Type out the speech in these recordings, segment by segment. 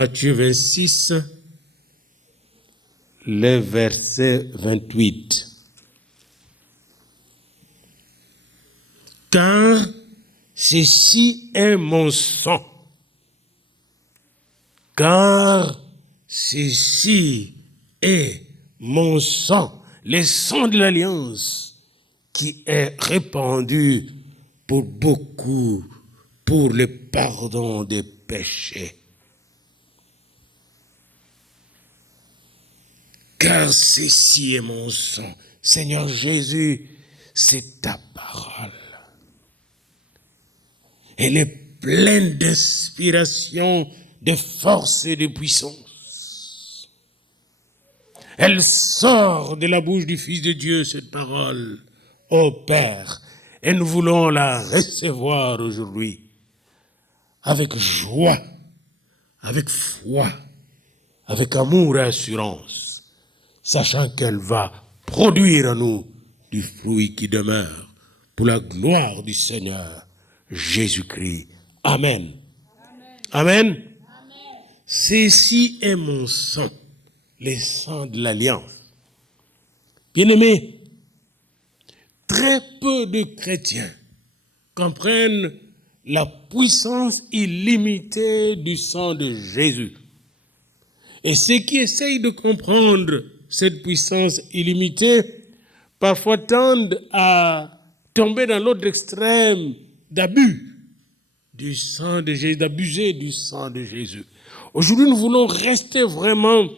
Matthieu 26, le verset 28. Car ceci est mon sang. Car ceci est mon sang, le sang de l'alliance qui est répandu pour beaucoup, pour le pardon des péchés. Car ceci est mon sang. Seigneur Jésus, c'est ta parole. Elle est pleine d'inspiration, de force et de puissance. Elle sort de la bouche du Fils de Dieu, cette parole, ô Père, et nous voulons la recevoir aujourd'hui avec joie, avec foi, avec amour et assurance, sachant qu'elle va produire en nous du fruit qui demeure pour la gloire du Seigneur Jésus-Christ. Amen. Amen. Amen. Ceci est mon sang, le sang de l'alliance. Bien-aimés, très peu de chrétiens comprennent la puissance illimitée du sang de Jésus. Et ceux qui essayent de comprendre cette puissance illimitée, parfois tendent à tomber dans l'autre extrême d'abus du sang de Jésus, d'abuser du sang de Jésus. Aujourd'hui, nous voulons rester vraiment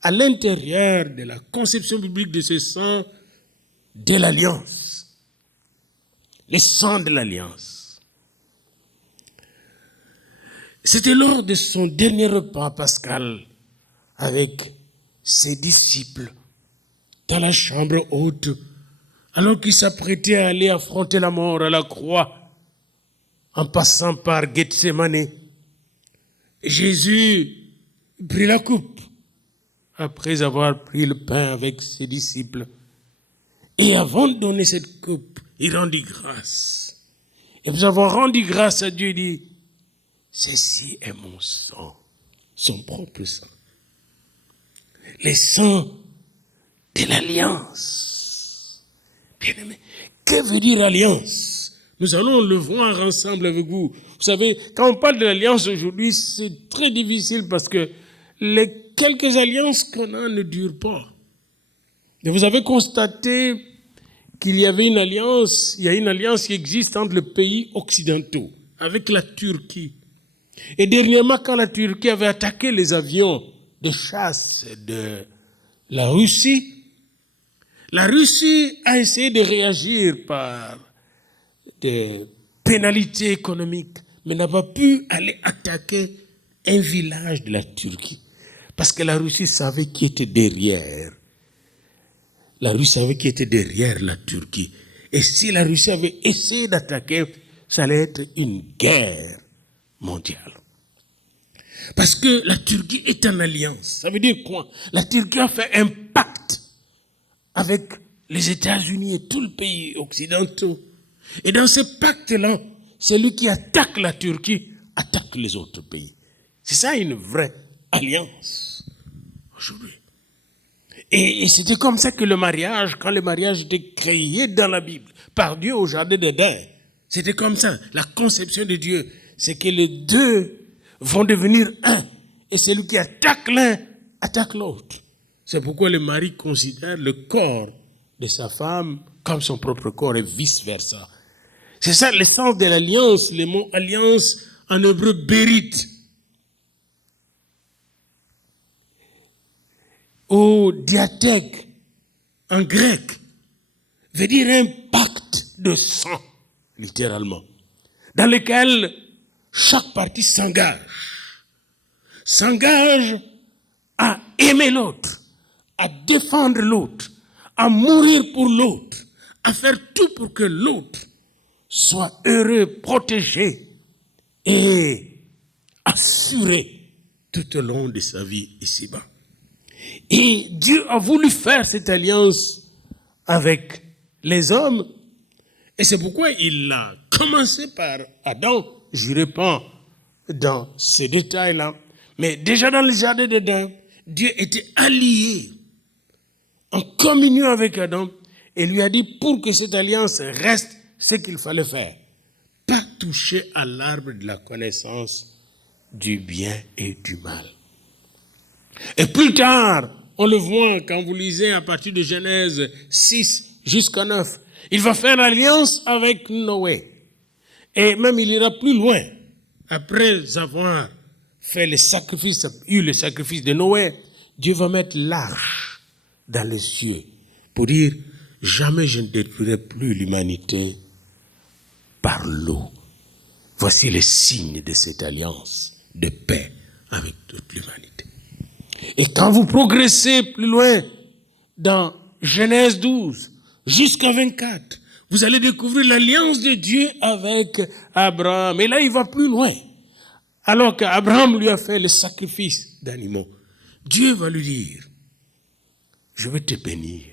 à l'intérieur de la conception biblique de ce sang de l'alliance. Le sang de l'alliance. C'était lors de son dernier repas pascal avec ses disciples dans la chambre haute, alors qu'il s'apprêtait à aller affronter la mort à la croix, en passant par Gethsémane. Jésus prit la coupe, après avoir pris le pain avec ses disciples. Et avant de donner cette coupe, il rendit grâce. Et après avoir rendu grâce à Dieu, il dit, ceci est mon sang, son propre sang. Le sang de l'alliance. Bien-aimé, que veut dire alliance? Nous allons le voir ensemble avec vous. Vous savez, quand on parle de l'alliance aujourd'hui, c'est très difficile parce que les quelques alliances qu'on a ne durent pas. Et vous avez constaté qu'il y avait une alliance, il y a une alliance qui existe entre les pays occidentaux, avec la Turquie. Et dernièrement, quand la Turquie avait attaqué les avions de chasse de la Russie a essayé de réagir par des pénalités économiques, mais n'a pas pu aller attaquer un village de la Turquie. Parce que la Russie savait qui était derrière. La Russie savait qui était derrière la Turquie. Et si la Russie avait essayé d'attaquer, ça allait être une guerre mondiale. Parce que la Turquie est en alliance. Ça veut dire quoi? La Turquie a fait un pacte avec les États-Unis et tout le pays occidentaux. Et dans ce pacte-là, celui qui attaque la Turquie attaque les autres pays. C'est ça une vraie alliance aujourd'hui. Et c'était comme ça que le mariage, quand le mariage était créé dans la Bible, par Dieu au jardin d'Éden, c'était comme ça. La conception de Dieu, c'est que les deux vont devenir un. Et celui qui attaque l'un, attaque l'autre. C'est pourquoi le mari considère le corps de sa femme comme son propre corps et vice-versa. C'est ça le sens de l'alliance, le mot alliance en hébreu bérite. Ou diathèque en grec veut dire un pacte de sang, littéralement, dans lequel chaque partie s'engage à aimer l'autre, à défendre l'autre, à mourir pour l'autre, à faire tout pour que l'autre soit heureux, protégé et assuré tout au long de sa vie ici-bas. Et Dieu a voulu faire cette alliance avec les hommes. Et c'est pourquoi il a commencé par Adam. Je n'irai pas dans ces détails-là. Mais déjà dans le jardin d'Éden, Dieu était allié, en communion avec Adam, et lui a dit, pour que cette alliance reste, ce qu'il fallait faire. Pas toucher à l'arbre de la connaissance du bien et du mal. Et plus tard, on le voit quand vous lisez à partir de Genèse 6 jusqu'à 9, il va faire alliance avec Noé. Et même il ira plus loin. Après avoir fait le sacrifice de Noé, Dieu va mettre l'arche dans les cieux pour dire, jamais je ne détruirai plus l'humanité par l'eau. Voici les signes de cette alliance de paix avec toute l'humanité. Et quand vous progressez plus loin dans Genèse 12 jusqu'à 24, vous allez découvrir l'alliance de Dieu avec Abraham. Et là, il va plus loin. Alors qu'Abraham lui a fait le sacrifice d'animaux, Dieu va lui dire, je vais te bénir.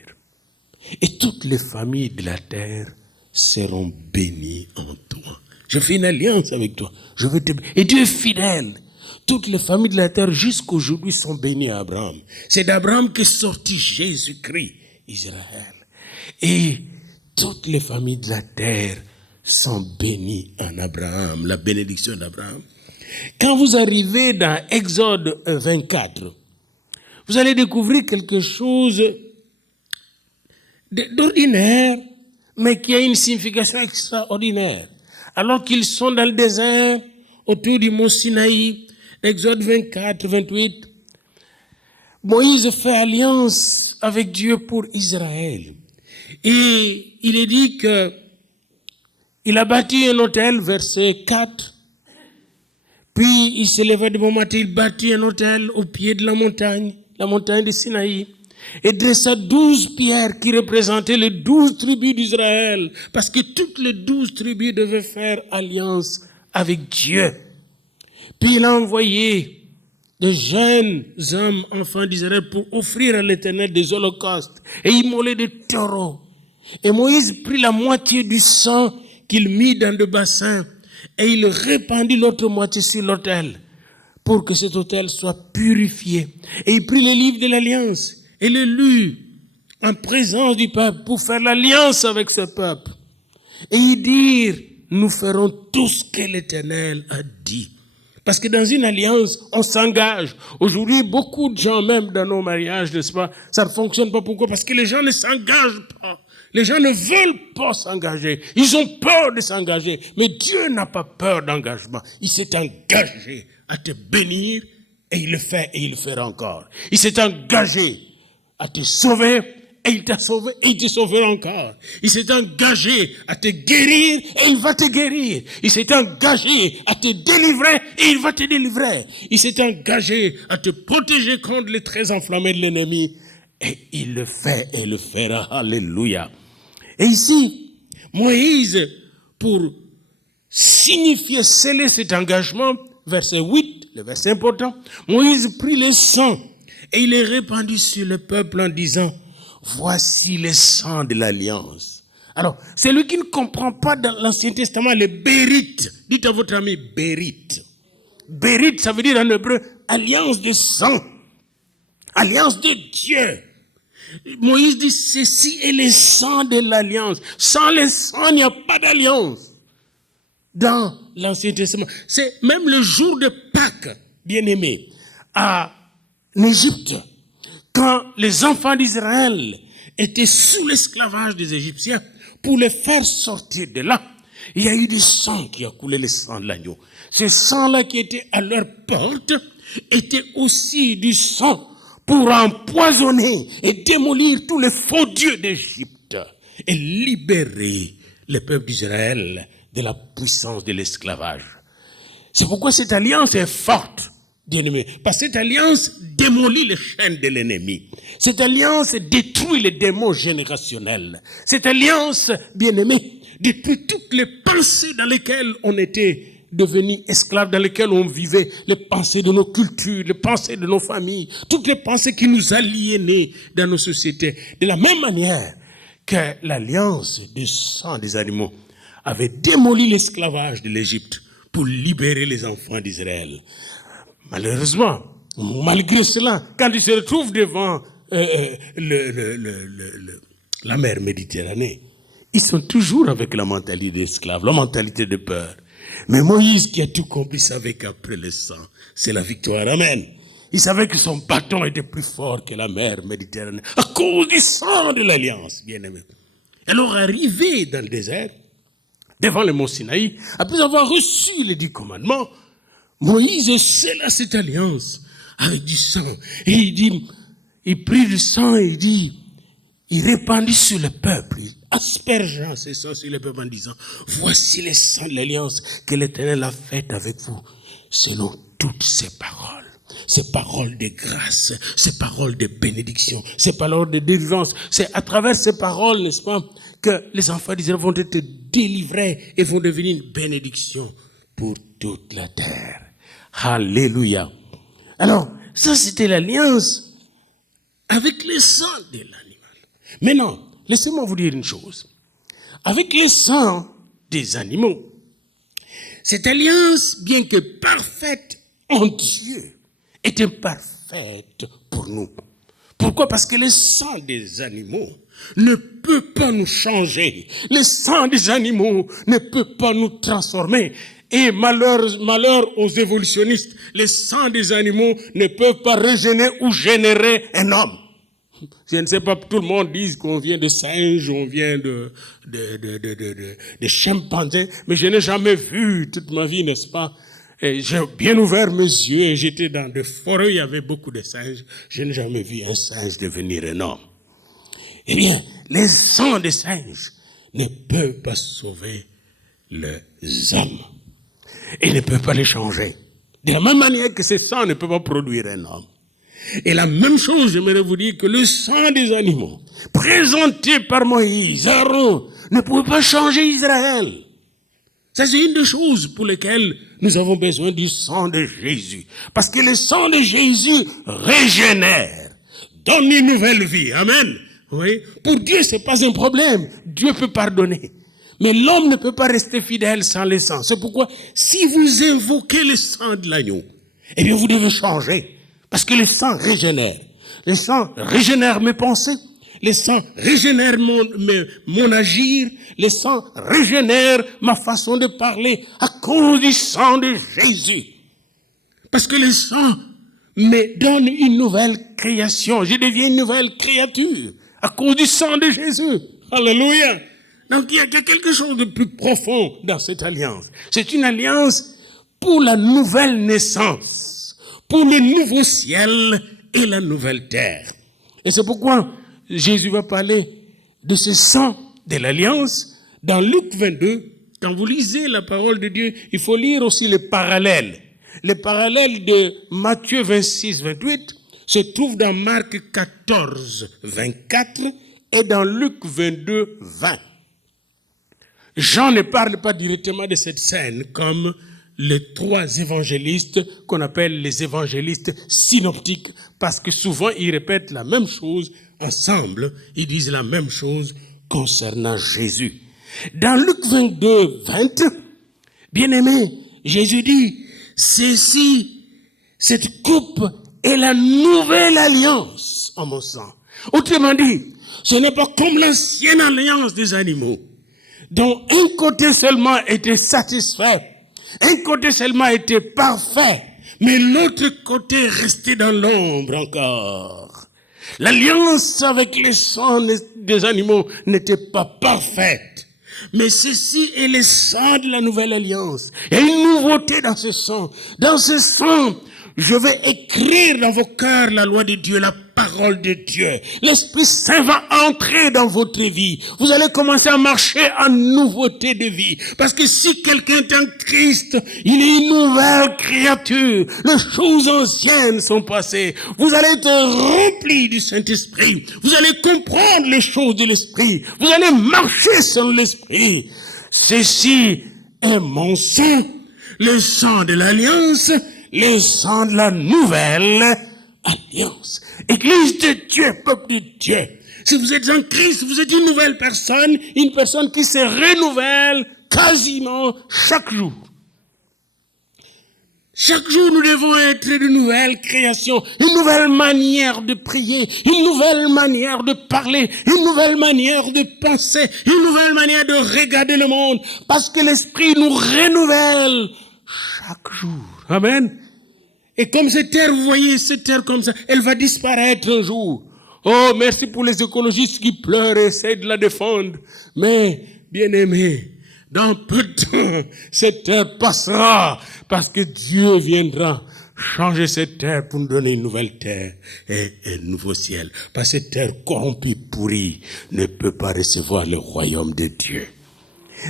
Et toutes les familles de la terre seront bénies en toi. Je fais une alliance avec toi. Je vais te bénir. Et Dieu est fidèle. Toutes les familles de la terre jusqu'aujourd'hui sont bénies à Abraham. C'est d'Abraham qu'est sorti Jésus-Christ, Israël. Et toutes les familles de la terre sont bénies en Abraham, la bénédiction d'Abraham. Quand vous arrivez dans Exode 24, vous allez découvrir quelque chose d'ordinaire, mais qui a une signification extraordinaire. Alors qu'ils sont dans le désert, autour du mont Sinaï, Exode 24, 28, Moïse fait alliance avec Dieu pour Israël. Et il est dit que il a bâti un autel, verset 4. Puis il se leva de bon matin, il bâtit un autel au pied de la montagne de Sinaï, et dressa 12 pierres qui représentaient les 12 tribus d'Israël, parce que toutes les 12 tribus devaient faire alliance avec Dieu. Puis il a envoyé de jeunes hommes, enfants d'Israël, pour offrir à l'Éternel des holocaustes et immoler des taureaux. Et Moïse prit la moitié du sang qu'il mit dans le bassin et il répandit l'autre moitié sur l'autel pour que cet autel soit purifié. Et il prit les livres de l'Alliance et le lut en présence du peuple pour faire l'alliance avec ce peuple. Et ils dirent, nous ferons tout ce que l'Éternel a dit. Parce que dans une alliance, on s'engage. Aujourd'hui, beaucoup de gens, même dans nos mariages, n'est-ce pas, ça ne fonctionne pas. Pourquoi? Parce que les gens ne s'engagent pas. Les gens ne veulent pas s'engager. Ils ont peur de s'engager. Mais Dieu n'a pas peur d'engagement. Il s'est engagé à te bénir et il le fait et il le fera encore. Il s'est engagé à te sauver et il t'a sauvé et il te sauvera encore. Il s'est engagé à te guérir et il va te guérir. Il s'est engagé à te délivrer et il va te délivrer. Il s'est engagé à te protéger contre les traits enflammés de l'ennemi et il le fait et le fera. Alléluia. Et ici, Moïse, pour signifier, sceller cet engagement, verset 8, le verset important, Moïse prit le sang et il est répandu sur le peuple en disant, voici le sang de l'alliance. Alors, celui qui ne comprend pas dans l'Ancien Testament les bérites, dites à votre ami bérite. Bérite, ça veut dire en hébreu, alliance de sang, alliance de Dieu. Moïse dit, ceci est le sang de l'alliance. Sans le sang, il n'y a pas d'alliance. Dans l'Ancien Testament, c'est même le jour de Pâques, bien-aimé, en Égypte, quand les enfants d'Israël étaient sous l'esclavage des Égyptiens, pour les faire sortir de là, il y a eu du sang qui a coulé, le sang de l'agneau. Ce sang-là qui était à leur porte était aussi du sang pour empoisonner et démolir tous les faux dieux d'Égypte et libérer le peuple d'Israël de la puissance de l'esclavage. C'est pourquoi cette alliance est forte, bien-aimés, parce que cette alliance démolit les chaînes de l'ennemi. Cette alliance détruit les démons générationnels. Cette alliance, bien-aimés, détruit toutes les pensées dans lesquelles on était devenus esclaves, dans lesquels on vivait, les pensées de nos cultures, les pensées de nos familles, toutes les pensées qui nous aliénaient dans nos sociétés. De la même manière que l'alliance du sang des animaux avait démoli l'esclavage de l'Égypte pour libérer les enfants d'Israël. malheureusement, malgré cela, quand ils se retrouvent devant la mer Méditerranée, ils sont toujours avec la mentalité d'esclave, la mentalité de peur. Mais Moïse, qui a tout compris, savait qu'après le sang, c'est la victoire. Amen. Il savait que son bâton était plus fort que la mer Méditerranée, à cause du sang de l'alliance, bien-aimé. Alors, arrivé dans le désert, devant le mont Sinaï, après avoir reçu les 10 commandements, Moïse scella cette alliance avec du sang. Et il dit, il prit du sang et il répandit sur le peuple, aspergeant ce sang sur le peuple en disant, voici les sangs de l'alliance que l'Éternel a faite avec vous, selon toutes ces paroles. Ces paroles de grâce, ces paroles de bénédiction, ces paroles de délivrance. C'est à travers ces paroles, n'est-ce pas, que les enfants d'Israël vont être délivrés et vont devenir une bénédiction pour toute la terre. Alléluia. Alors, ça c'était l'alliance avec le sang de l'animal. Maintenant, laissez-moi vous dire une chose. Avec le sang des animaux, cette alliance, bien que parfaite en Dieu, est imparfaite pour nous. Pourquoi? Parce que le sang des animaux ne peut pas nous changer. Le sang des animaux ne peut pas nous transformer. Et malheur aux évolutionnistes, le sang des animaux ne peut pas régénérer ou générer un homme. Je ne sais pas, tout le monde dit qu'on vient de singes, on vient de chimpanzés, mais je n'ai jamais vu toute ma vie, n'est-ce pas? Et j'ai bien ouvert mes yeux et j'étais dans des forêts où il y avait beaucoup de singes. Je n'ai jamais vu un singe devenir un homme. Eh bien, les sangs des singes ne peuvent pas sauver les hommes. Et ne peuvent pas les changer. De la même manière que ces sangs ne peuvent pas produire un homme. Et la même chose, j'aimerais vous dire que le sang des animaux, présenté par Moïse, Aaron, ne pouvait pas changer Israël. Ça, c'est une des choses pour lesquelles nous avons besoin du sang de Jésus. Parce que le sang de Jésus régénère, donne une nouvelle vie. Amen. Oui. Pour Dieu, c'est pas un problème. Dieu peut pardonner. Mais l'homme ne peut pas rester fidèle sans le sang. C'est pourquoi, si vous invoquez le sang de l'agneau, eh bien, vous devez changer. Parce que le sang régénère. Le sang régénère mes pensées. Le sang régénère mon agir. Le sang régénère ma façon de parler à cause du sang de Jésus. Parce que le sang me donne une nouvelle création. Je deviens une nouvelle créature à cause du sang de Jésus. Alléluia. Donc il y a quelque chose de plus profond dans cette alliance. C'est une alliance pour la nouvelle naissance, pour le nouveau ciel et la nouvelle terre. Et c'est pourquoi Jésus va parler de ce sang de l'alliance dans Luc 22. Quand vous lisez la parole de Dieu, il faut lire aussi les parallèles. Les parallèles de Matthieu 26, 28 se trouvent dans Marc 14, 24 et dans Luc 22, 20. Jean ne parle pas directement de cette scène comme les 3 évangélistes qu'on appelle les évangélistes synoptiques, parce que souvent ils répètent la même chose ensemble, ils disent la même chose concernant Jésus. Dans Luc 22, 20, bien-aimé, Jésus dit, cette coupe est la nouvelle alliance en mon sang. Autrement dit, ce n'est pas comme l'ancienne alliance des animaux, dont un côté seulement était satisfait, un côté seulement était parfait, mais l'autre côté restait dans l'ombre encore. L'alliance avec les sangs des animaux n'était pas parfaite, mais ceci est le sang de la nouvelle alliance. Il y a une nouveauté dans ce sang. Dans ce sang, je vais écrire dans vos cœurs la loi de Dieu, la parole de Dieu. L'Esprit Saint va entrer dans votre vie. Vous allez commencer à marcher en nouveauté de vie. Parce que si quelqu'un est en Christ, il est une nouvelle créature. Les choses anciennes sont passées. Vous allez être rempli du Saint-Esprit. Vous allez comprendre les choses de l'Esprit. Vous allez marcher selon l'Esprit. Ceci est mon sang, le sang de l'alliance, le sang de la nouvelle alliance. Église de Dieu, peuple de Dieu. Si vous êtes en Christ, vous êtes une nouvelle personne, une personne qui se renouvelle quasiment chaque jour. Chaque jour, nous devons être de nouvelles créations, une nouvelle manière de prier, une nouvelle manière de parler, une nouvelle manière de penser, une nouvelle manière de regarder le monde, parce que l'Esprit nous renouvelle chaque jour. Amen. Et comme cette terre, vous voyez, cette terre comme ça, elle va disparaître un jour. Oh, merci pour les écologistes qui pleurent et essaient de la défendre. Mais, bien-aimés, dans peu de temps, cette terre passera parce que Dieu viendra changer cette terre pour nous donner une nouvelle terre et un nouveau ciel. Parce que cette terre corrompue, pourrie, ne peut pas recevoir le royaume de Dieu.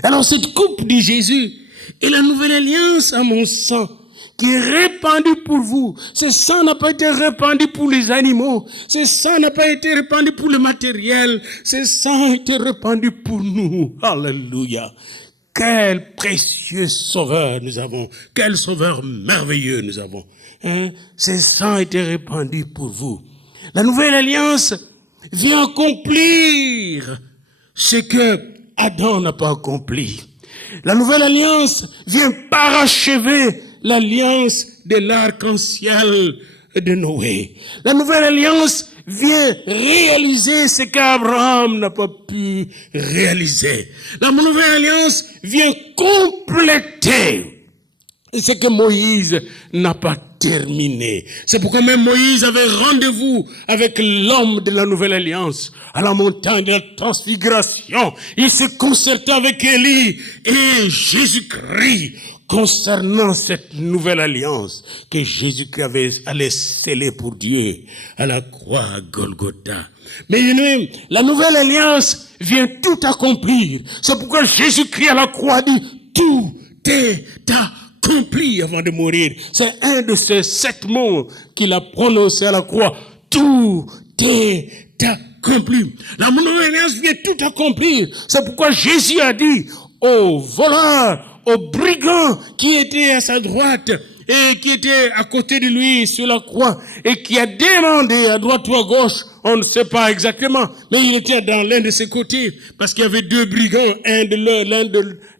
Alors cette coupe, dit Jésus, est la nouvelle alliance à mon sang, qui est répandu pour vous. Ce sang n'a pas été répandu pour les animaux. Ce sang n'a pas été répandu pour le matériel. Ce sang a été répandu pour nous. Alléluia. Quel précieux sauveur nous avons. Quel sauveur merveilleux nous avons. Ce sang a été répandu pour vous. La nouvelle alliance vient accomplir ce que Adam n'a pas accompli. La nouvelle alliance vient parachever l'alliance de l'arc-en-ciel de Noé. La nouvelle alliance vient réaliser ce qu'Abraham n'a pas pu réaliser. La nouvelle alliance vient compléter ce que Moïse n'a pas terminé. C'est pourquoi même Moïse avait rendez-vous avec l'homme de la nouvelle alliance à la montagne de la transfiguration. Il se concertait avec Élie et Jésus-Christ concernant cette nouvelle alliance que Jésus-Christ allait sceller pour Dieu à la croix à Golgotha. Mais la nouvelle alliance vient tout accomplir. C'est pourquoi Jésus-Christ à la croix dit « Tout est accompli » avant de mourir. C'est un de ces 7 mots qu'il a prononcé à la croix. « Tout est accompli ». La nouvelle alliance vient tout accomplir. C'est pourquoi Jésus a dit aux voleurs, aux brigands qui étaient à sa droite et qui étaient à côté de lui sur la croix et qui a demandé à droite ou à gauche, on ne sait pas exactement, mais il était dans l'un de ses côtés parce qu'il y avait 2 brigands,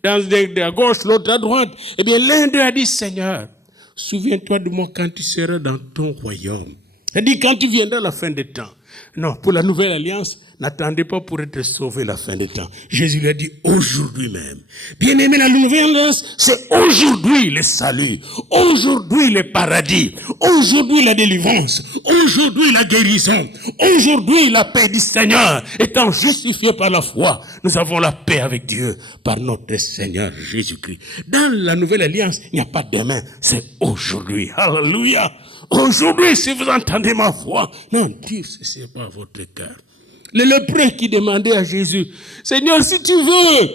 l'un à gauche, l'autre à droite. Eh bien, l'un d'eux a dit, Seigneur, souviens-toi de moi quand tu seras dans ton royaume. Il a dit, quand tu viendras à la fin des temps. Non, pour la nouvelle alliance, n'attendez pas pour être sauvé la fin des temps. Jésus lui a dit aujourd'hui même. Bien-aimé, la nouvelle alliance, c'est aujourd'hui le salut, aujourd'hui le paradis, aujourd'hui la délivrance, aujourd'hui la guérison, aujourd'hui la paix du Seigneur. Étant justifiés par la foi, nous avons la paix avec Dieu par notre Seigneur Jésus-Christ. Dans la nouvelle alliance, il n'y a pas de demain, c'est aujourd'hui. Alléluia. Aujourd'hui, si vous entendez ma voix, non, dire ceci pas à votre cœur. Le lépreux qui demandait à Jésus, Seigneur, si tu veux,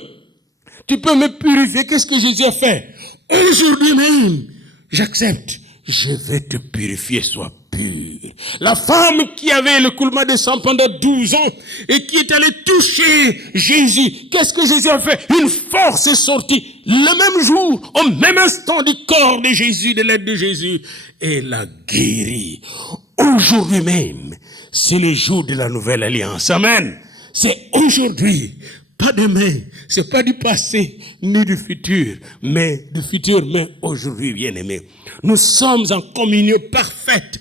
tu peux me purifier. Qu'est-ce que Jésus a fait? Aujourd'hui même, j'accepte. Je vais te purifier, sois pur. La femme qui avait le coulement de sang pendant 12 ans et qui est allée toucher Jésus, qu'est-ce que Jésus a fait? Une force est sortie le même jour, au même instant du corps de Jésus, de l'aide de Jésus, et l'a guéri. Aujourd'hui même, c'est le jour de la nouvelle alliance. Amen. C'est aujourd'hui, pas demain. C'est pas du passé, ni du futur, mais aujourd'hui, bien-aimé. Nous sommes en communion parfaite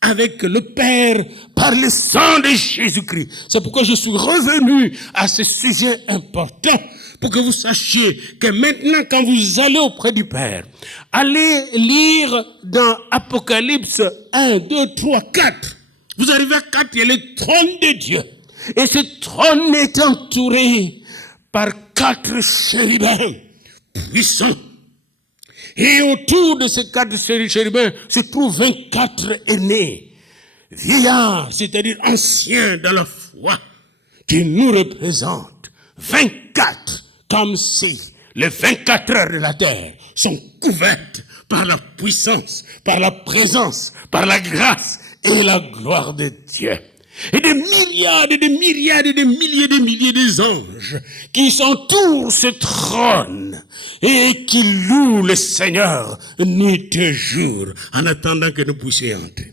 avec le Père par le sang de Jésus-Christ. C'est pourquoi je suis revenu à ce sujet important pour que vous sachiez que maintenant, quand vous allez auprès du Père, allez lire dans Apocalypse 1, 2, 3, 4. Vous arrivez à 4, il y a le trône de Dieu. Et ce trône est entouré par 4 chérubins puissants. Et autour de ces 4 chérubins se trouvent 24 aînés, vieillards, c'est-à-dire anciens dans la foi, qui nous représentent. 24, comme si les 24 heures de la terre sont couvertes par la puissance, par la présence, par la grâce et la gloire de Dieu. Et des milliards et des myriades et des milliers d'anges qui s'entourent ce trône et qui louent le Seigneur nuit et jour en attendant que nous puissions entrer.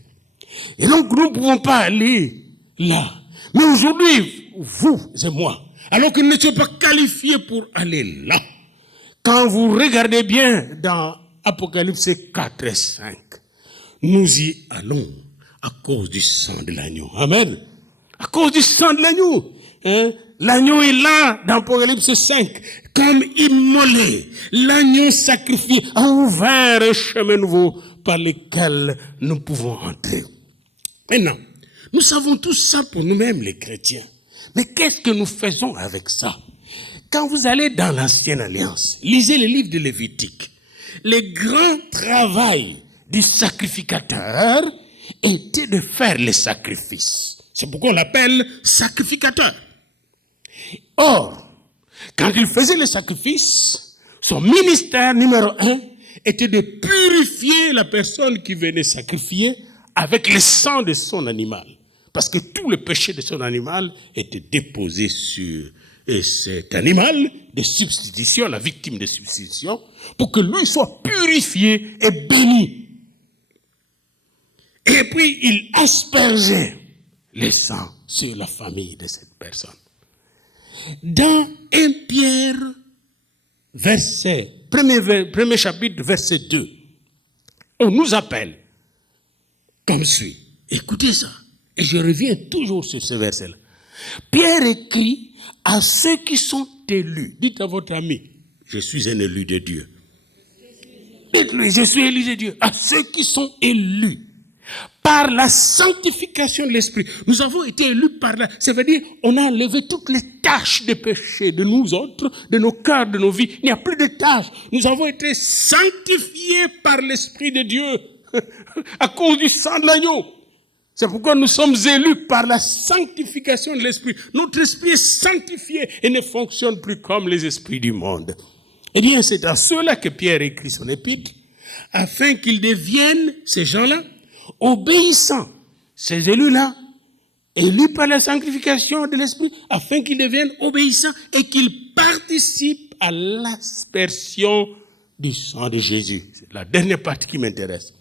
Et donc nous ne pouvons pas aller là. Mais aujourd'hui, vous et moi, alors que nous n'étions pas qualifiés pour aller là, quand vous regardez bien dans Apocalypse 4 et 5. Nous y allons à cause du sang de l'agneau. Amen. À cause du sang de l'agneau. Hein? L'agneau est là dans Apocalypse 5, comme immolé. L'agneau sacrifié a ouvert un chemin nouveau par lequel nous pouvons entrer. Maintenant, nous savons tout ça pour nous-mêmes les chrétiens. Mais qu'est-ce que nous faisons avec ça? Quand vous allez dans l'Ancienne Alliance, lisez les livres de Lévitique. Le grand travail du sacrificateur était de faire les sacrifices. C'est pourquoi on l'appelle sacrificateur. Or, quand il faisait les sacrifices, son ministère numéro 1 était de purifier la personne qui venait sacrifier avec le sang de son animal. Parce que tout le péché de son animal était déposé sur cet animal de substitution, la victime de substitution, pour que lui soit purifié et béni. Et puis, il aspergeait le sang sur la famille de cette personne. Dans 1 Pierre, premier chapitre, verset 2, on nous appelle comme suit. Écoutez ça. Et je reviens toujours sur ce verset-là. Pierre écrit à ceux qui sont élus. Dites à votre ami, je suis un élu de Dieu. Dites-lui, je suis élu de Dieu. À ceux qui sont élus par la sanctification de l'esprit. Nous avons été élus par là. Ça veut dire, on a enlevé toutes les tâches de péché de nous autres, de nos cœurs, de nos vies. Il n'y a plus de tâches. Nous avons été sanctifiés par l'esprit de Dieu à cause du sang de l'agneau. C'est pourquoi nous sommes élus par la sanctification de l'esprit. Notre esprit est sanctifié et ne fonctionne plus comme les esprits du monde. Eh bien, c'est à ceux-là que Pierre écrit son épître, afin qu'ils deviennent, ces gens-là, obéissants. Ces élus-là, élus par la sanctification de l'esprit, afin qu'ils deviennent obéissants et qu'ils participent à l'aspersion du sang de Jésus. C'est la dernière partie qui m'intéresse.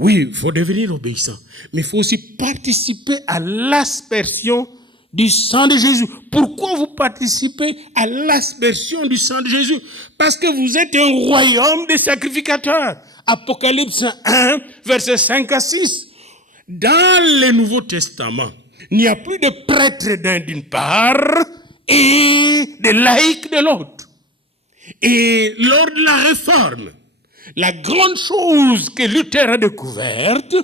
Oui, il faut devenir obéissant, mais il faut aussi participer à l'aspersion du sang de Jésus. Pourquoi vous participez à l'aspersion du sang de Jésus? Parce que vous êtes un royaume de sacrificateurs. Apocalypse 1, versets 5 à 6. Dans le Nouveau Testament, il n'y a plus de prêtres d'une part et de laïcs de l'autre. Et lors de la Réforme, la grande chose que Luther a découverte,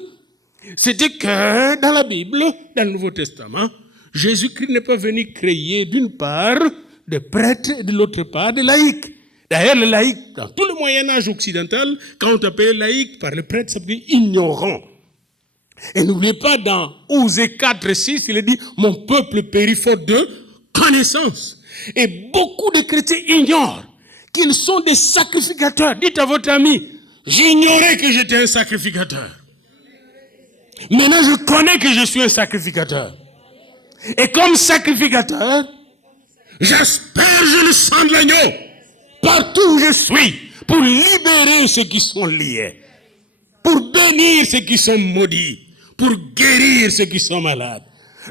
c'était que dans la Bible, dans le Nouveau Testament, Jésus-Christ n'est pas venu créer d'une part des prêtres et de l'autre part des laïcs. D'ailleurs, les laïcs, dans tout le Moyen-Âge occidental, quand on appelait laïc par le prêtre, ça veut dire ignorant. Et n'oubliez pas, dans Osée 4, 6, il est dit, mon peuple périt faute de connaissance. Et beaucoup de chrétiens ignorent qu'ils sont des sacrificateurs. Dites à votre ami, j'ignorais que j'étais un sacrificateur. Maintenant, je connais que je suis un sacrificateur. Et comme sacrificateur, j'asperge le sang de l'agneau partout où je suis pour libérer ceux qui sont liés, pour bénir ceux qui sont maudits, pour guérir ceux qui sont malades.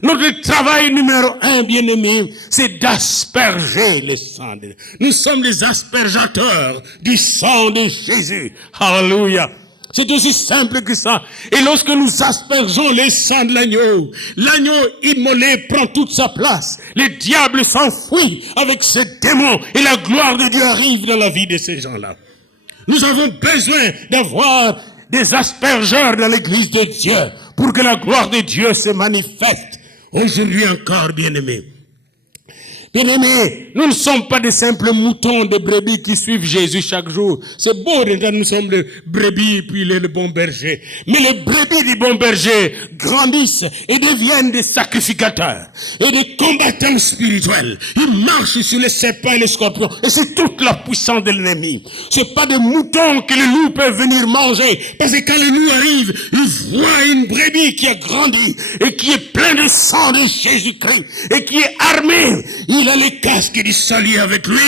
Notre travail numéro 1, bien-aimé, c'est d'asperger le sang. Nous sommes les aspergateurs du sang de Jésus. Alléluia. C'est aussi simple que ça. Et lorsque nous aspergeons le sang de l'agneau immolé prend toute sa place. Le diable s'enfuit avec ses démons et la gloire de Dieu arrive dans la vie de ces gens-là. Nous avons besoin d'avoir des aspergeurs dans l'église de Dieu pour que la gloire de Dieu se manifeste. Aujourd'hui encore, bien-aimés. Bien-aimés, nous ne sommes pas des simples moutons de brebis qui suivent Jésus chaque jour. C'est beau d'entendre nous sommes les brebis puis le bon berger. Mais les brebis du bon berger grandissent et deviennent des sacrificateurs et des combattants spirituels. Ils marchent sur les serpents et les scorpions. Et c'est toute la puissance de l'ennemi. C'est pas des moutons que les loups peuvent venir manger. Parce que quand les loups arrivent, ils voient une brebis qui a grandi et qui est pleine de sang de Jésus-Christ et qui est armée. Il a les casques du salut avec lui.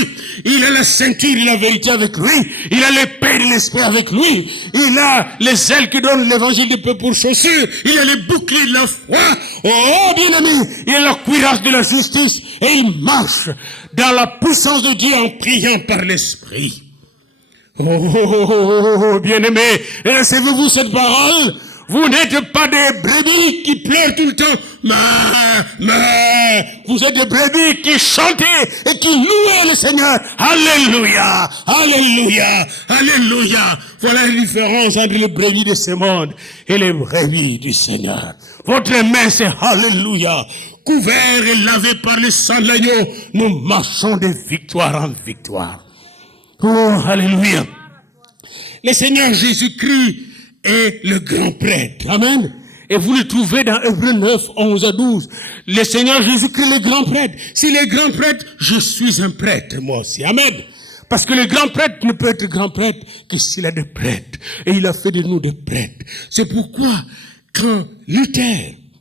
Il a la ceinture de la vérité avec lui. Il a l'épée de l'esprit avec lui. Il a les ailes qui donnent l'évangile du peu pour chaussures. Il a les boucliers de la foi. Oh, bien-aimé, il a la cuirasse de la justice. Et il marche dans la puissance de Dieu en priant par l'esprit. Oh, bien-aimés, recevez-vous cette parole? Vous n'êtes pas des brebis qui pleurent tout le temps. Mais vous êtes des brebis qui chantent et qui louent le Seigneur. Alléluia, alléluia, alléluia. Voilà la différence entre les brebis de ce monde et les brebis du Seigneur. Votre main, c'est alléluia. Couvert et lavé par le sang de l'agneau, nous marchons de victoire en victoire. Oh, alléluia. Le Seigneur Jésus-Christ est le grand prêtre. Amen. Et vous le trouvez dans Hébreux 9, 11 à 12. Le Seigneur Jésus-Christ est le grand prêtre. S'il est grand prêtre, je suis un prêtre, moi aussi. Amen. Parce que le grand prêtre ne peut être grand prêtre que s'il a des prêtres. Et il a fait de nous des prêtres. C'est pourquoi, quand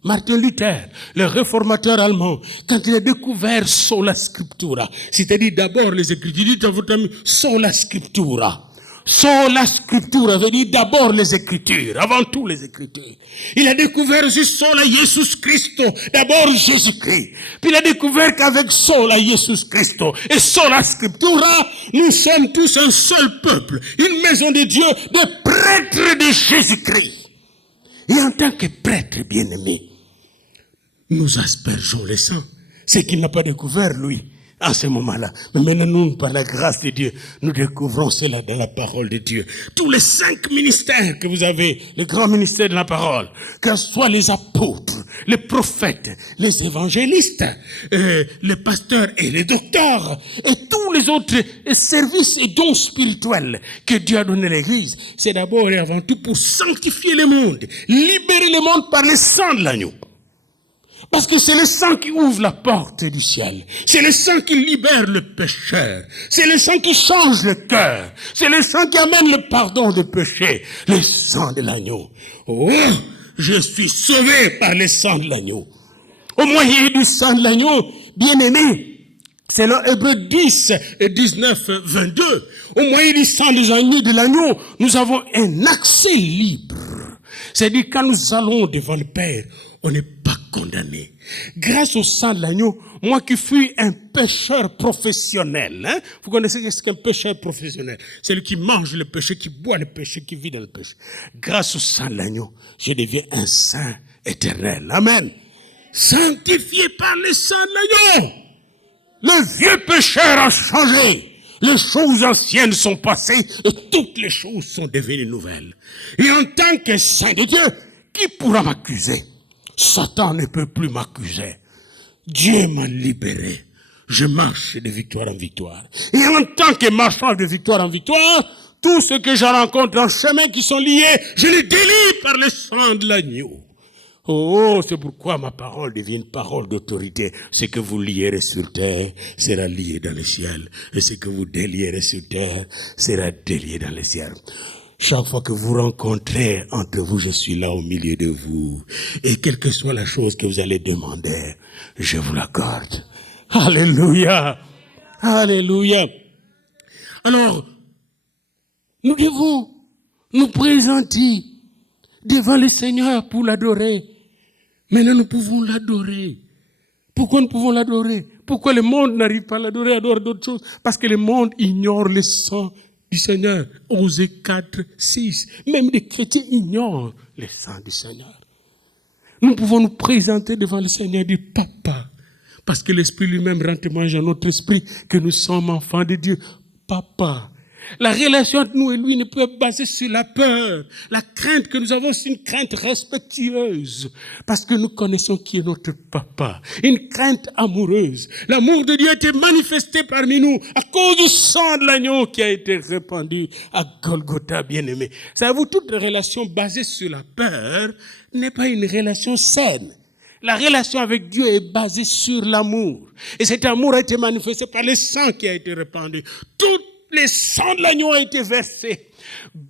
Martin Luther, le réformateur allemand, quand il a découvert sola scriptura, c'est-à-dire d'abord les Écritures, dites à votre ami, sola scriptura. Sola scriptura veut dire d'abord les Écritures, avant tout les Écritures. Il a découvert aussi sola Jesus Christo, d'abord Jésus-Christ. Puis il a découvert qu'avec sola Jesus Christo et sola scriptura, nous sommes tous un seul peuple, une maison de Dieu, des prêtres de Jésus-Christ. Et en tant que prêtres bien-aimés, nous aspergeons le sang. Ce qu'il n'a pas découvert, lui, à ce moment-là. Mais maintenant, nous, par la grâce de Dieu, nous découvrons cela dans la parole de Dieu. Tous les 5 ministères que vous avez, les grands ministères de la parole, que ce soit les apôtres, les prophètes, les évangélistes, les pasteurs et les docteurs, et tous les autres services et dons spirituels que Dieu a donné à l'Église, c'est d'abord et avant tout pour sanctifier le monde, libérer le monde par le sang de l'agneau. Parce que c'est le sang qui ouvre la porte du ciel. C'est le sang qui libère le pécheur. C'est le sang qui change le cœur. C'est le sang qui amène le pardon des péchés. Le sang de l'agneau. Oh, je suis sauvé par le sang de l'agneau. Au moyen du sang de l'agneau, bien-aimé, c'est le Hébreux 10 et 19, 22. Au moyen du sang de l'agneau, nous avons un accès libre. C'est-à-dire quand nous allons devant le Père, on n'est pas condamné. Grâce au sang de l'agneau, moi qui fus un pécheur professionnel, vous connaissez ce qu'un pécheur professionnel? C'est lui qui mange le péché, qui boit le péché, qui vit dans le péché. Grâce au sang de l'agneau, je deviens un saint éternel. Amen. Sanctifié par le sang de l'agneau. Le vieux pécheur a changé. Les choses anciennes sont passées et toutes les choses sont devenues nouvelles. Et en tant que saint de Dieu, qui pourra m'accuser? Satan ne peut plus m'accuser. Dieu m'a libéré. Je marche de victoire en victoire. Et en tant que marchand de victoire en victoire, tout ce que je rencontre en chemin qui sont liés, je les délie par le sang de l'agneau. Oh, c'est pourquoi ma parole devient une parole d'autorité. Ce que vous lierez sur terre sera lié dans le ciel. Et ce que vous délierez sur terre sera délié dans le ciel. Chaque fois que vous rencontrez entre vous, je suis là au milieu de vous. Et quelle que soit la chose que vous allez demander, je vous l'accorde. Alléluia. Alléluia. Alors, nous devons nous présenter devant le Seigneur pour l'adorer. Maintenant, nous pouvons l'adorer. Pourquoi nous pouvons l'adorer? Pourquoi le monde n'arrive pas à l'adorer, adore d'autres choses? Parce que le monde ignore le sang du Seigneur. Osée 4, 6. Même les chrétiens ignorent le sang du Seigneur. Nous pouvons nous présenter devant le Seigneur et dire Papa. Parce que l'Esprit lui-même rend témoignage à notre esprit que nous sommes enfants de Dieu. Papa. La relation entre nous et lui ne peut être basée sur la peur. La crainte que nous avons, c'est une crainte respectueuse. Parce que nous connaissons qui est notre papa. Une crainte amoureuse. L'amour de Dieu a été manifesté parmi nous à cause du sang de l'agneau qui a été répandu à Golgotha, bien-aimé. Savez-vous, toute relation basée sur la peur n'est pas une relation saine. La relation avec Dieu est basée sur l'amour. Et cet amour a été manifesté par le sang qui a été répandu. Les sangs de l'agneau a été versé.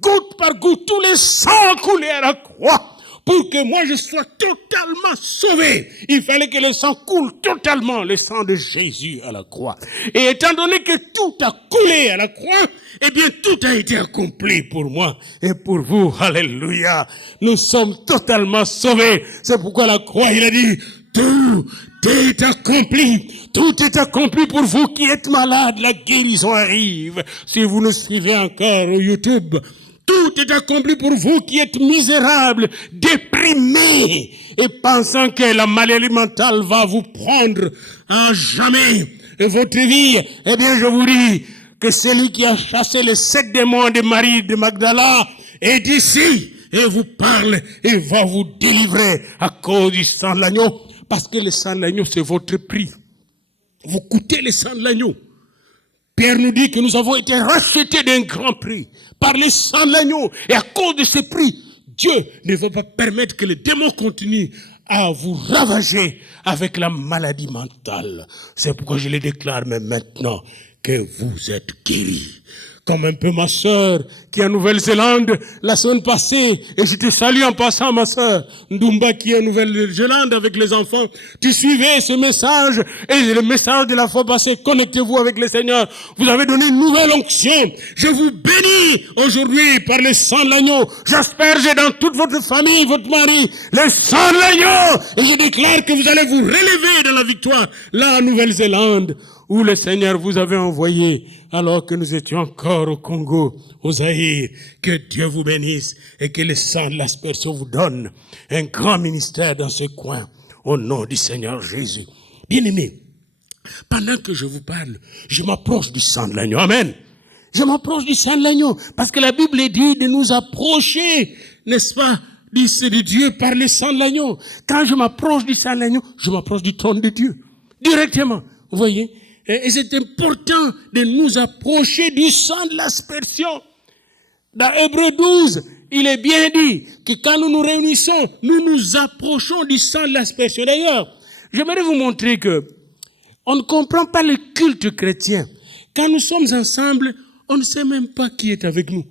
Goutte par goutte, tous les sangs coulés à la croix. Pour que moi je sois totalement sauvé. Il fallait que le sang coule totalement, le sang de Jésus à la croix. Et étant donné que tout a coulé à la croix, eh bien tout a été accompli pour moi et pour vous. Alléluia. Nous sommes totalement sauvés. C'est pourquoi la croix, il a dit, Tout est accompli. Tout est accompli pour vous qui êtes malades. La guérison arrive. Si vous nous suivez encore au YouTube, tout est accompli pour vous qui êtes misérables, déprimés et pensant que la maladie mentale va vous prendre à jamais votre vie. Eh bien, je vous dis que celui qui a chassé les 7 démons de Marie de Magdala est ici et vous parle et va vous délivrer à cause du sang de l'agneau. Parce que le sang de l'agneau, c'est votre prix. Vous coûtez le sang de l'agneau. Pierre nous dit que nous avons été rachetés d'un grand prix par le sang de l'agneau. Et à cause de ce prix, Dieu ne va pas permettre que les démons continuent à vous ravager avec la maladie mentale. C'est pourquoi je le déclare même maintenant que vous êtes guéris. Comme un peu ma sœur qui est en Nouvelle-Zélande la semaine passée, et je te salue en passant ma sœur Ndumba qui est en Nouvelle-Zélande avec les enfants. Tu suivais ce message et le message de la fois passée, connectez-vous avec le Seigneur. Vous avez donné une nouvelle onction. Je vous bénis aujourd'hui par le sang de l'agneau. J'asperge dans toute votre famille, votre mari, le sang de l'agneau. Et je déclare que vous allez vous relever dans la victoire là en Nouvelle-Zélande, où le Seigneur vous avait envoyé alors que nous étions encore au Congo, au Zaïre. Que Dieu vous bénisse et que le sang de l'aspersion vous donne un grand ministère dans ce coin, au nom du Seigneur Jésus. Bien-aimés, pendant que je vous parle, je m'approche du sang de l'agneau. Amen. Je m'approche du sang de l'agneau parce que la Bible dit de nous approcher, n'est-ce pas, de Dieu par le sang de l'agneau. Quand je m'approche du sang de l'agneau, je m'approche du trône de Dieu. Directement. Vous voyez? Et c'est important de nous approcher du sang de l'aspersion. Dans Hébreux 12, il est bien dit que quand nous nous réunissons, nous nous approchons du sang de l'aspersion. D'ailleurs, j'aimerais vous montrer que on ne comprend pas le culte chrétien. Quand nous sommes ensemble, on ne sait même pas qui est avec nous.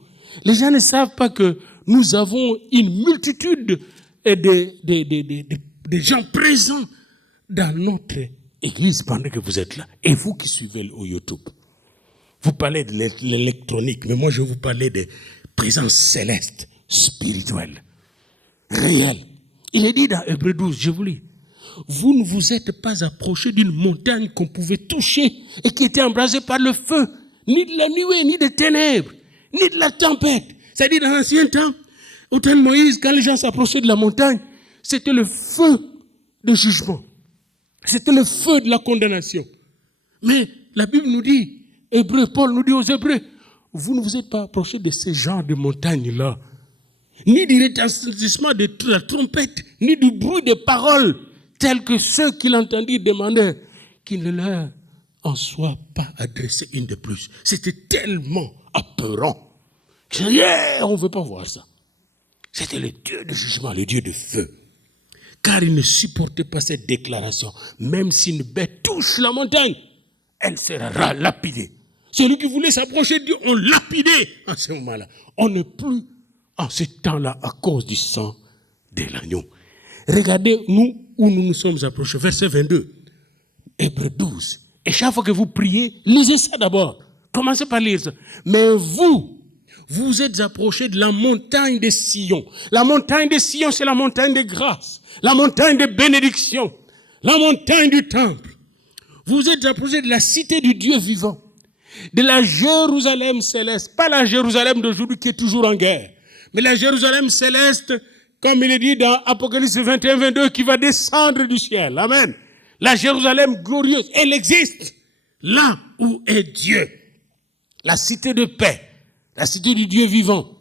Les gens ne savent pas que nous avons une multitude de gens présents dans notre Église pendant que vous êtes là. Et vous qui suivez au YouTube, vous parlez de l'électronique, mais moi je vous parlais de présence céleste, spirituelle, réelle. Il est dit dans Hébreux 12, je vous lis, vous ne vous êtes pas approchés d'une montagne qu'on pouvait toucher et qui était embrasée par le feu, ni de la nuée, ni des ténèbres, ni de la tempête. C'est-à-dire dans l'ancien temps, au temps de Moïse, quand les gens s'approchaient de la montagne, c'était le feu de jugement. C'était le feu de la condamnation. Mais la Bible nous dit, Paul nous dit aux Hébreux, vous ne vous êtes pas approchés de ces genres de montagnes-là, ni du retentissement de la trompette, ni du bruit des paroles, tels que ceux qui l'entendirent demandaient qu'il ne leur en soit pas adressé une de plus. C'était tellement apeurant. On ne veut pas voir ça. C'était le Dieu de jugement, le Dieu de feu. Car il ne supportait pas cette déclaration. Même si une bête touche la montagne, elle sera lapidée. Celui qui voulait s'approcher de Dieu, on lapidait en ce moment-là. On n'est plus en ce temps-là à cause du sang de l'agneau. Regardez nous où nous nous sommes approchés. Verset 22. Hébreux 12. Et chaque fois que vous priez, lisez ça d'abord. Commencez par lire ça. Mais vous êtes approchés de la montagne de Sion. La montagne de Sion, c'est la montagne de grâce, la montagne de bénédiction, la montagne du temple. Vous êtes approchés de la cité du Dieu vivant, de la Jérusalem céleste, pas la Jérusalem d'aujourd'hui qui est toujours en guerre, mais la Jérusalem céleste, comme il est dit dans Apocalypse 21-22, qui va descendre du ciel. Amen. La Jérusalem glorieuse, elle existe là où est Dieu. La cité de paix. La cité du Dieu vivant.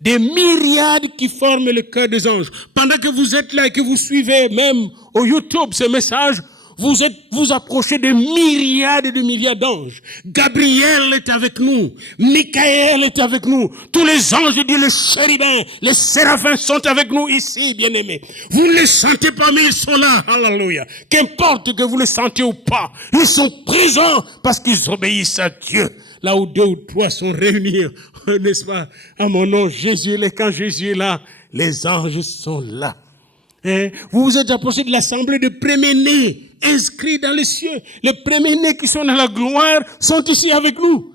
Des myriades qui forment le cœur des anges. Pendant que vous êtes là et que vous suivez même au YouTube ce message, vous approchez des myriades et de milliards d'anges. Gabriel est avec nous. Michael est avec nous. Tous les anges de Dieu, les chérubins, les séraphins sont avec nous ici, bien-aimés. Vous ne les sentez pas, mais ils sont là. Alléluia. Qu'importe que vous les sentez ou pas, ils sont présents parce qu'ils obéissent à Dieu. Là où 2 ou 3 sont réunis, n'est-ce pas, à mon nom, Jésus est là. Quand Jésus est là, les anges sont là. Vous vous êtes approchés de l'assemblée de premiers-nés inscrits dans les cieux. Les premiers-nés qui sont dans la gloire sont ici avec nous.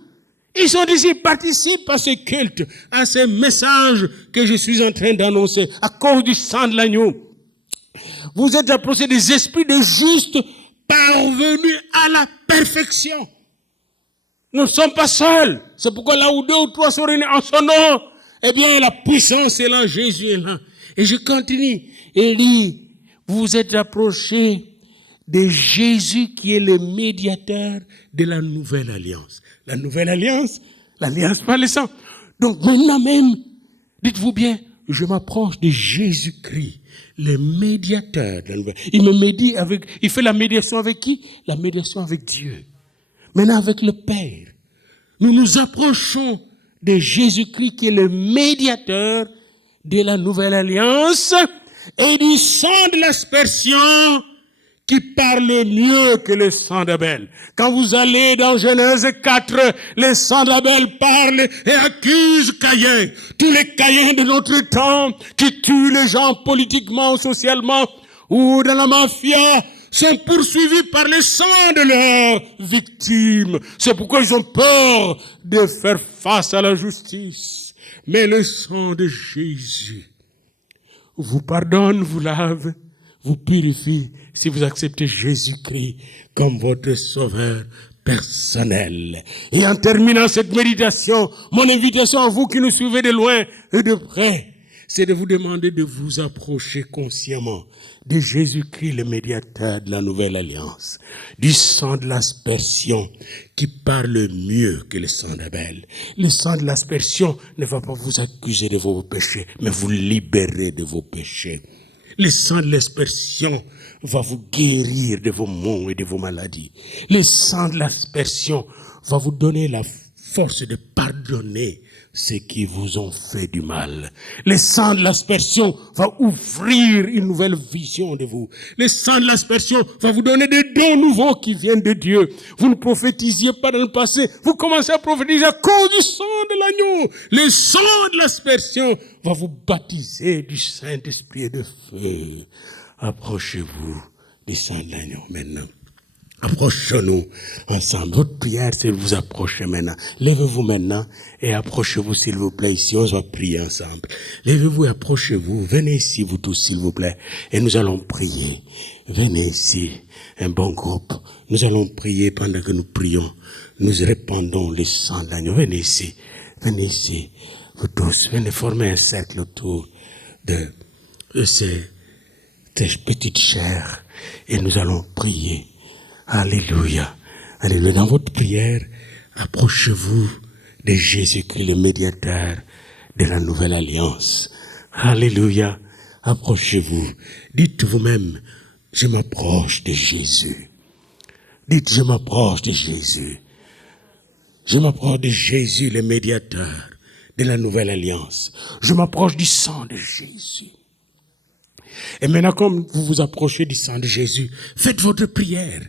Ils sont ici, participent à ce culte, à ce message que je suis en train d'annoncer, à cause du sang de l'agneau. Vous êtes approchés des esprits de justes parvenus à la perfection. Nous ne sommes pas seuls. C'est pourquoi là où 2 ou 3 sont réunis en son nom, eh bien la puissance est là, Jésus est là. Et je continue. Et dit, vous vous êtes approchés de Jésus qui est le médiateur de la nouvelle alliance. La nouvelle alliance, l'alliance par le sang. Donc maintenant même, dites-vous bien, je m'approche de Jésus-Christ, le médiateur de la nouvelle. Il fait la médiation avec qui? La médiation avec Dieu. Maintenant avec le Père. Nous nous approchons de Jésus-Christ qui est le médiateur de la nouvelle alliance et du sang de l'aspersion qui parle mieux que le sang d'Abel. Quand vous allez dans Genèse 4, le sang d'Abel parle et accuse Caïn. Tous les Caïns de notre temps qui tuent les gens politiquement ou socialement ou dans la mafia sont poursuivis par le sang de leurs victimes. C'est pourquoi ils ont peur de faire face à la justice. Mais le sang de Jésus vous pardonne, vous lave, vous purifie si vous acceptez Jésus-Christ comme votre sauveur personnel. Et en terminant cette méditation, mon invitation à vous qui nous suivez de loin et de près, c'est de vous demander de vous approcher consciemment de Jésus-Christ, le médiateur de la nouvelle alliance, du sang de l'aspersion qui parle mieux que le sang d'Abel. Le sang de l'aspersion ne va pas vous accuser de vos péchés, mais vous libérer de vos péchés. Le sang de l'aspersion va vous guérir de vos maux et de vos maladies. Le sang de l'aspersion va vous donner la force de pardonner ceux qui vous ont fait du mal. Le sang de l'aspersion va ouvrir une nouvelle vision de vous. Le sang de l'aspersion va vous donner des dons nouveaux qui viennent de Dieu. Vous ne prophétisiez pas dans le passé. Vous commencez à prophétiser à cause du sang de l'agneau. Le sang de l'aspersion va vous baptiser du Saint-Esprit et de feu. Approchez-vous du sang de l'agneau maintenant. Approchons-nous ensemble. Votre prière, c'est de vous approcher maintenant. Levez-vous maintenant et approchez-vous, s'il vous plaît. Ici, on va prier ensemble. Levez-vous et approchez-vous. Venez ici, vous tous, s'il vous plaît. Et nous allons prier. Venez ici, un bon groupe. Nous allons prier pendant que nous prions. Nous répandons le sang de l'agneau. Venez ici. Venez ici. Vous tous, venez former un cercle autour de ces petites chairs. Et nous allons prier. Alléluia. Alléluia. Dans votre prière, approchez-vous de Jésus-Christ, le médiateur de la nouvelle alliance. Alléluia. Approchez-vous. Dites vous-même, je m'approche de Jésus. Dites, je m'approche de Jésus. Je m'approche de Jésus, le médiateur de la nouvelle alliance. Je m'approche du sang de Jésus. Et maintenant, comme vous vous approchez du sang de Jésus, faites votre prière.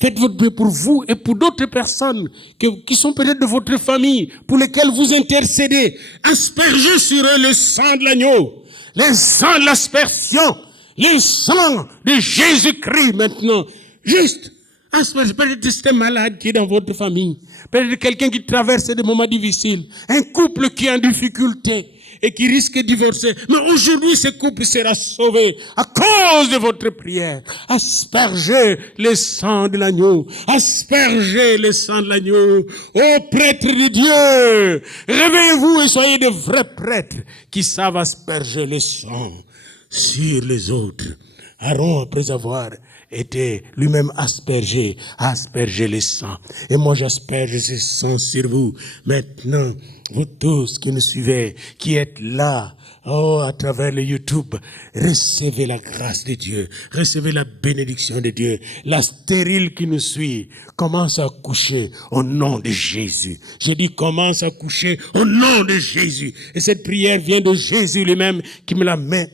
Faites votre prière pour vous et pour d'autres personnes qui sont peut-être de votre famille, pour lesquelles vous intercédez. Aspergez sur eux le sang de l'agneau, le sang de l'aspersion, le sang de Jésus-Christ maintenant. Juste, aspergez. Peut-être c'est un malade qui est dans votre famille. Peut-être quelqu'un qui traverse des moments difficiles. Un couple qui est en difficulté et qui risque de divorcer. Mais aujourd'hui, ce couple sera sauvé à cause de votre prière. Aspergez le sang de l'agneau. Aspergez le sang de l'agneau. Ô prêtres de Dieu, réveillez-vous et soyez de vrais prêtres qui savent asperger le sang sur les autres. Aaron, après avoir été lui-même aspergé, a aspergé le sang. Et moi, j'asperge ce sang sur vous. Maintenant, vous tous qui nous suivez, qui êtes là, à travers le YouTube, recevez la grâce de Dieu, recevez la bénédiction de Dieu. La stérile qui nous suit commence à coucher au nom de Jésus. Je dis commence à coucher au nom de Jésus. Et cette prière vient de Jésus lui-même qui me la met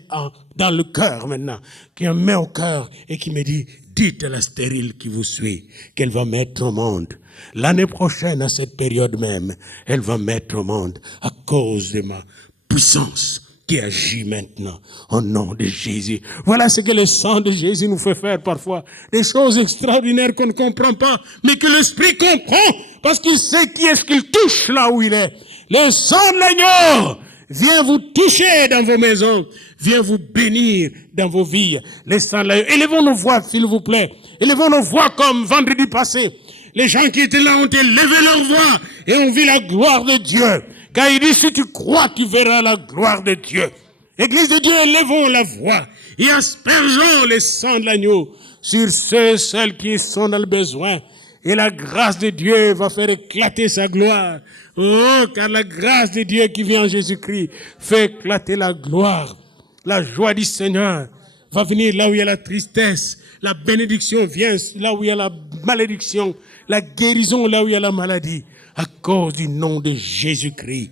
dans le cœur maintenant, qui me met au cœur et qui me dit, dites à la stérile qui vous suit qu'elle va mettre au monde. L'année prochaine, à cette période même, elle va mettre au monde à cause de ma puissance qui agit maintenant au nom de Jésus. Voilà ce que le sang de Jésus nous fait faire parfois. Des choses extraordinaires qu'on ne comprend pas, mais que l'Esprit comprend parce qu'il sait qui est-ce qu'il touche là où il est. Le sang de l'agneau vient vous toucher dans vos maisons, vient vous bénir dans vos vies. Les saints de l'agneau. Élevons nos voix, s'il vous plaît. Élevons nos voix comme vendredi passé. Les gens qui étaient là ont élevé leur voix et ont vu la gloire de Dieu. Car il dit, si tu crois, tu verras la gloire de Dieu. Église de Dieu, élevons la voix et aspergeons les sangs de l'agneau sur ceux et celles qui sont dans le besoin. Et la grâce de Dieu va faire éclater sa gloire. Oh, car la grâce de Dieu qui vient en Jésus-Christ fait éclater la gloire. La joie du Seigneur va venir là où il y a la tristesse. La bénédiction vient là où il y a la malédiction. La guérison là où il y a la maladie. À cause du nom de Jésus-Christ,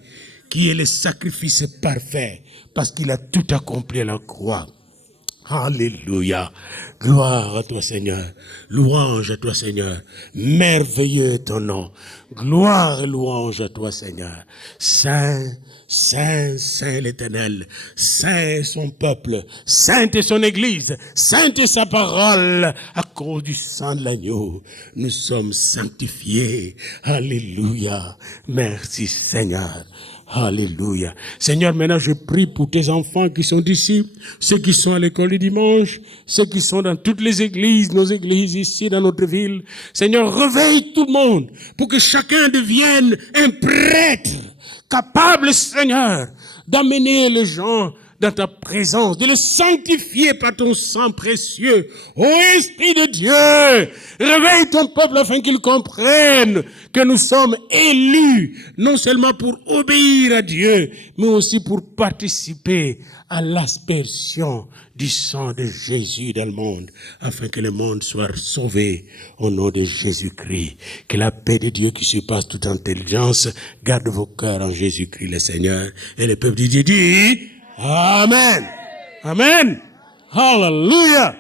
qui est le sacrifice parfait, parce qu'il a tout accompli à la croix. Alléluia. Gloire à toi, Seigneur. Louange à toi, Seigneur. Merveilleux est ton nom. Gloire et louange à toi, Seigneur. Saint, Saint, Saint l'Éternel. Saint est son peuple. Sainte est son Église. Sainte est sa parole. À cause du sang de l'agneau, nous sommes sanctifiés. Alléluia. Merci, Seigneur. Alléluia. Seigneur, maintenant je prie pour tes enfants qui sont ici, ceux qui sont à l'école du dimanche, ceux qui sont dans toutes les églises, nos églises ici dans notre ville. Seigneur, réveille tout le monde pour que chacun devienne un prêtre capable, Seigneur, d'amener les gens dans ta présence, de les sanctifier par ton sang précieux. Ô Esprit de Dieu, réveille ton peuple afin qu'ils comprennent que nous sommes élus, non seulement pour obéir à Dieu, mais aussi pour participer à l'aspersion du sang de Jésus dans le monde, afin que le monde soit sauvé au nom de Jésus-Christ. Que la paix de Dieu qui surpasse toute intelligence garde vos cœurs en Jésus-Christ le Seigneur. Et le peuple de Dieu dit Amen. Amen. Hallelujah.